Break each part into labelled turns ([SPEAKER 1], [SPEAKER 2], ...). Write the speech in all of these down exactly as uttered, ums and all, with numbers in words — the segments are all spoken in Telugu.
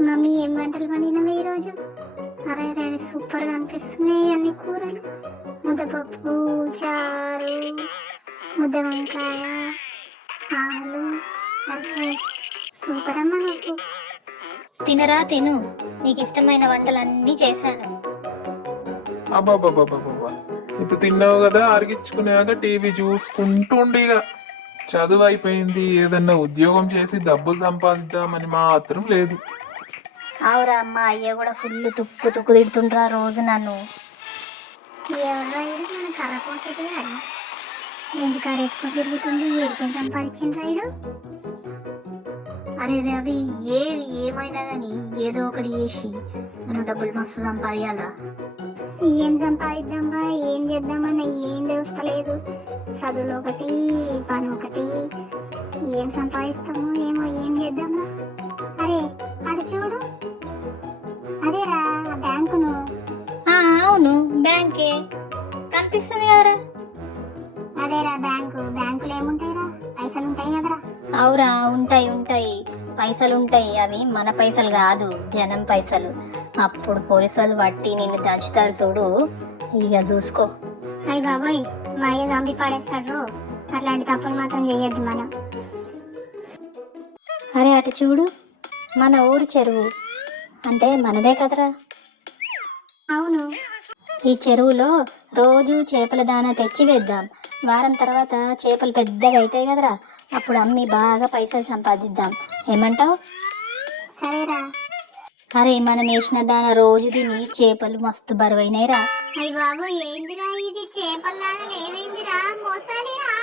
[SPEAKER 1] మమ్మీ ఏం వంటలు వండినవి ఈరోజు? అరే రే సూపర్గా అనిపిస్తున్నాయి అన్ని కూరలు. ముద్దపప్పు, చారు, ముద్ద వంకాయ, ఆలు, అరే సూపర్ అమ్మా. నాకు
[SPEAKER 2] తినరా తిను, నీకు ఇష్టమైన వంటలన్నీ చేశాను.
[SPEAKER 3] అబ్బాబ్బాబ్బాబ్బా, ఇప్పుడు తిన్నావు కదా, అరిగించుకున్నాక టీవీ చూసుకుంటూ ఉండిగా. చదువు అయిపోయింది, ఏదన్నా ఉద్యోగం చేసి డబ్బులు సంపాదిద్దామని మాత్రం లేదు.
[SPEAKER 2] అవురా అమ్మ, అయ్య కూడా ఫుల్ తుక్కు తుక్కు తిడుతుండ్రా రోజు నన్ను.
[SPEAKER 1] ఎవరైడు మన కర్ర పోసేది కాదు, బెంచ్ కారు వేసుకొని తిరుగుతుంది. ఏరికేం సంపాదించిన రైడు.
[SPEAKER 2] అరే రవి, ఏది ఏమైనా కానీ ఏదో ఒకటి చేసి మనం డబ్బులు మస్తు సంపాదించాలా.
[SPEAKER 1] ఏం సంపాదిద్దాంరా, ఏం చేద్దామన్నా ఏం తెలుస్తలేదు. చదువులు ఒకటి, పని ఒకటి, ఏం సంపాదిస్తామో ఏమో, ఏం చేద్దాంరా. అరే అటు చూడు, అదేరా బ్యాంకును.
[SPEAKER 2] అవును, బ్యాంకే కనిపిస్తుంది కదరా.
[SPEAKER 1] అదేరా బ్యాంకు. బ్యాంకులు ఏముంటాయిరా, పైసలు ఉంటాయి కదరా.
[SPEAKER 2] అవురా, ఉంటాయి ఉంటాయి పైసలు ఉంటాయి. అవి మన పైసలు కాదు, జనం పైసలు. అప్పుడు పోలీసులు పట్టి నిన్ను దంచుతారు చూడు, ఇక చూసుకో.
[SPEAKER 1] అయ్యి బాబోయ్, మా అయ్య చంపి పడేస్తాడు. అట్లాంటి తప్పులు మాత్రం చేయొద్దు మనం.
[SPEAKER 2] అరే అటు చూడు, మన ఊరు చెరువు అంటే మనదే కదరా.
[SPEAKER 1] అవును,
[SPEAKER 2] ఈ చెరువులో రోజు చేపల దానా తెచ్చి వేద్దాం. వారం తర్వాత చేపలు పెద్దగా అవుతాయి కదరా, అప్పుడు అమ్మి బాగా పైసలు సంపాదిద్దాం. ఏమంటావు?
[SPEAKER 1] సరేరా.
[SPEAKER 2] అరే మనం వేసిన దాన రోజు తిని చేపలు మస్తు బరువైనాయిరా.
[SPEAKER 1] అయ్యి బాబు, ఏందిరా ఇది, చేపల్లాగా లేవేందిరా, మోసాలిరా.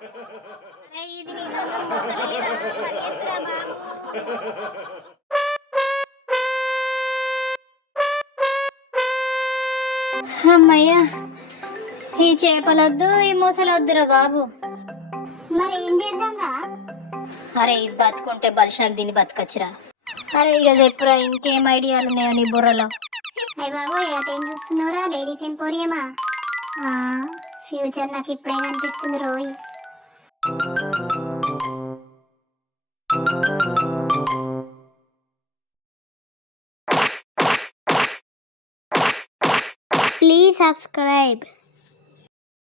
[SPEAKER 2] అమ్మయ్యా, ఈ చేపలొద్దు, ఈ మూసలొద్దురా బాబు.
[SPEAKER 1] మరి ఏం చేద్దాంరా?
[SPEAKER 2] అరే బతుకుంటే బలిషాక్ దీన్ని బతకచ్చురా. అరే ఇక చెప్పురా, ఇంకేం ఐడియాలు ఉన్నాయో నీ బుర్రలో?
[SPEAKER 1] అయ్యి బాబు, అటేం చూస్తున్నావురా, లేడీస్ ఎంపోరియంమా? ఫ్యూచర్ నాకు ఇప్పుడే కనిపిస్తుంది రోయ్. Please subscribe.